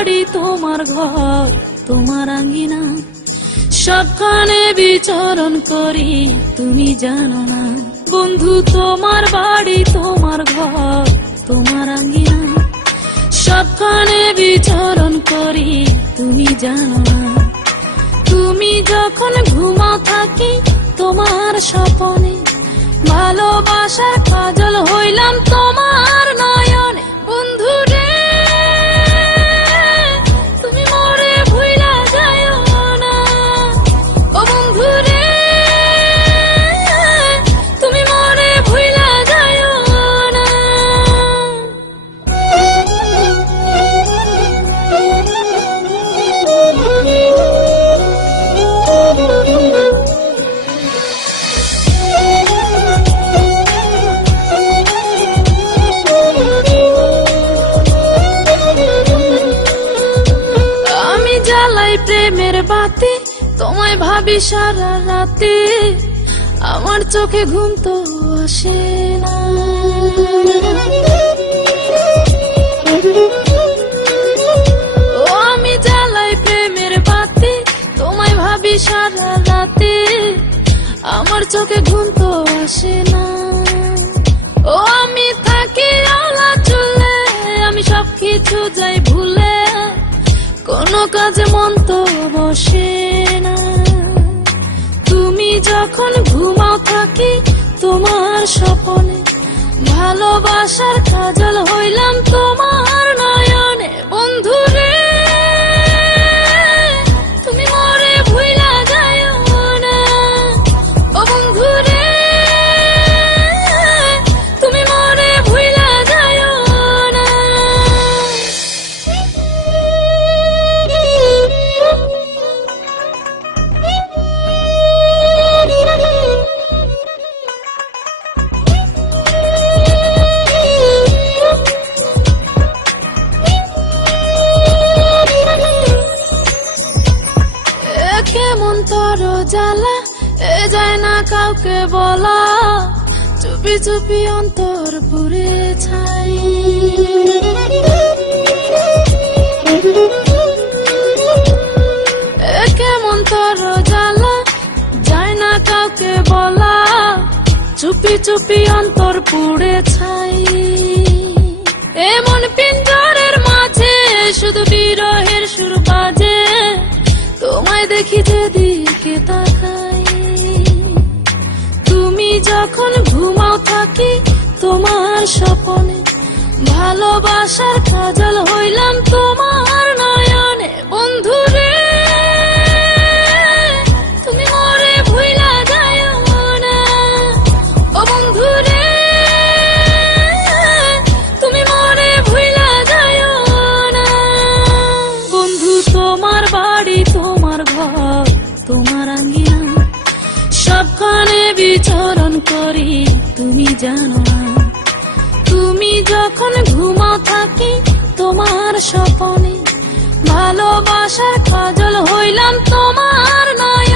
বাড়ি তোমার ঘর তোমার আঙ্গিনা, সবখানে বিচরণ করি তুমি জানো না। বন্ধু তোমার বাড়ি তোমার ঘর তোমার আঙ্গিনা, সবখানে বিচরণ করি তুমি জানো না। তুমি যখন ঘুমাও থাকি তোমার স্বপনে, ভালোবাসার কাজল হইলাম তোমার নয়নে। বন্ধু রে তুমি মরে ভুইলা যাইও না, ও বন্ধু রে তুমি মরে ভুইলা যাইও না। আমি জ্বালাই প্রেমের বাতি, তোমায় ভাবি সারা রাতে, আমার চোখে ঘুম তো আসে না। ও আমি জ্বালাই প্রেমের বাতি, তোমায় ভাবি সারা রাতে, আমার চোখে ঘুম তো আসে না। ও আমি থাকি আলা চুলে, আমি সবকিছু যাই ভুলে, কোনো কাজে মন তো বসে না। তুমি যখন ঘুমাও থাকি তোমার স্বপনে, ভালোবাসার কাজল হইলাম তোমার নয়নে। বন্ধু রে তুমি মরে ভুইলা যাইও না, ও বন্ধু রে তুমি মরে ভুইলা যাইও না। কেমন তর জ্বালা এ যায় না কাউকে বলা, চুপি চুপি অন্তর পুরে ছাই। কেমন তর জ্বালা যায় না কাউকে বলা, চুপি চুপি অন্তর পুড়ে ছাই। এমন পিঞ্জরের মাঝে শুধু বিরহের সুর বাজে, তোমায় দেখি যেদিকে তাকাই। তুমি যখন ঘুমাও থাকি তোমার স্বপনে, ভালোবাসার কাজল হইলাম তোমার নয়নে। বন্ধু রে তুমি মরে ভুইলা যাইও না, ও বন্ধু রে তুমি মরে ভুইলা যাইও না। বন্ধু তোমার বাড়ি তোমার ঘর তোমার আঙ্গিনা, সবখানে বিচরণ করি তুমি জানো না। তুমি যখন ঘুমাও থাকি তোমার স্বপনে, ভালোবাসার কাজল হইলাম তোমার নয়।